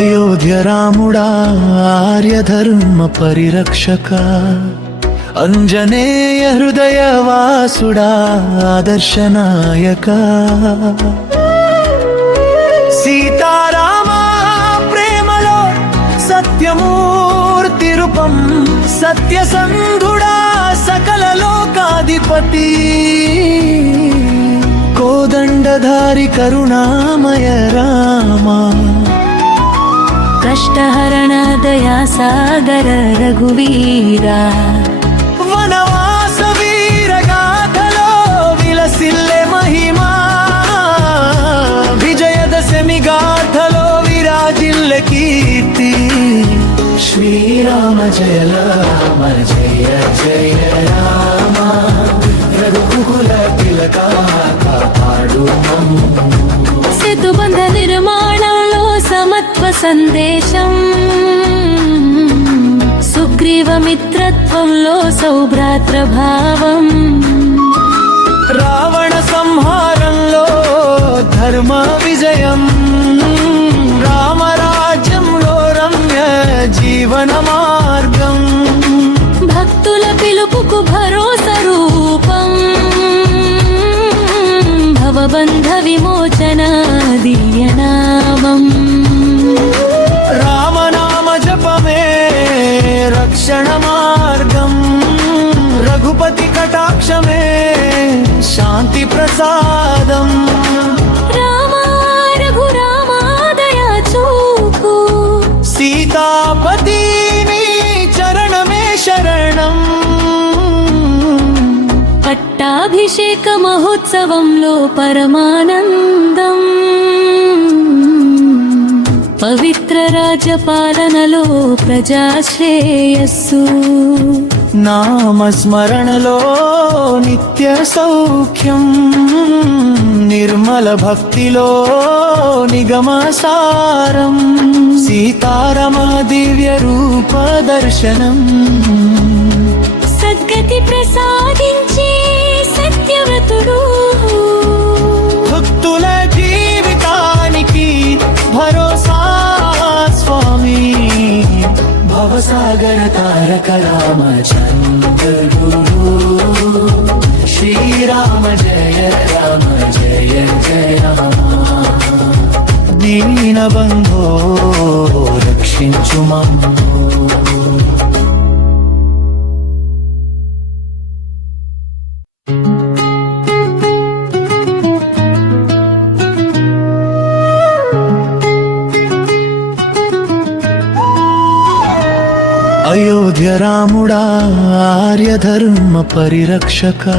అయోధ్య రాముడా ఆర్యధర్మ పరిరక్షక, అంజనేయ హృదయ వాసుడా ఆదర్శనాయక, సీతారామ ప్రేమలో సత్యమూర్తి రూపం, సత్యసంధుడా సకల లోకాధిపతి, కోదండధారి కరుణామయ రామా, కష్టహరణ దయా సాగర రఘువీరా, వనవాస వీర గాథలో విలసిల్లే మహిమా, విజయదశమి గాథలో విరాజిల్లే కీర్తి, శ్రీరామ జయ రామ జయ జయ రామ, రఘుకుల తిలక కాపాడు సేతుబంధ నిర్మాణంలో సమత్వ సందేశం, సుగ్రీవ మిత్రత్వంలో సౌభ్రాతృ భావం, రావణ సంహారంలో ధర్మ విజయం, రామరాజ్యంలో రమ్య జీవన మార్గం, భక్తుల పిలుపుకు భరోసా రూపం, భవబంధ విమోచన దివ్యనామం, రామనామ జపమే రక్షణ మార్గం, రఘుపతి కటాక్షమే శాంతి ప్రసాదం, రామా రఘురామా దయా చూపు, సీతాపతి నీ చరణమే శరణం, పట్టాభిషేక మహోత్సవంలో పరమానందం, పవిత్ర రాజపాలనలో ప్రజాశ్రేయస్సు, నామస్మరణలో నిత్య సౌఖ్యం, నిర్మల భక్తిలో నిగమసారం, సీతారమ దివ్య రూప దర్శనం, సద్గతి ప్రసాదించే సత్యవ్రతుడు, భక్తుల జీవితానికి భరోసా స్వామి, భవసాగర తారక రామచంద్రుడు, శ్రీరామ జయ రామ జయ జయ రామ, దీన బంధో రక్షించు మమ్ము. అయోధ్య రాముడా ఆర్యధర్మ పరిరక్షక.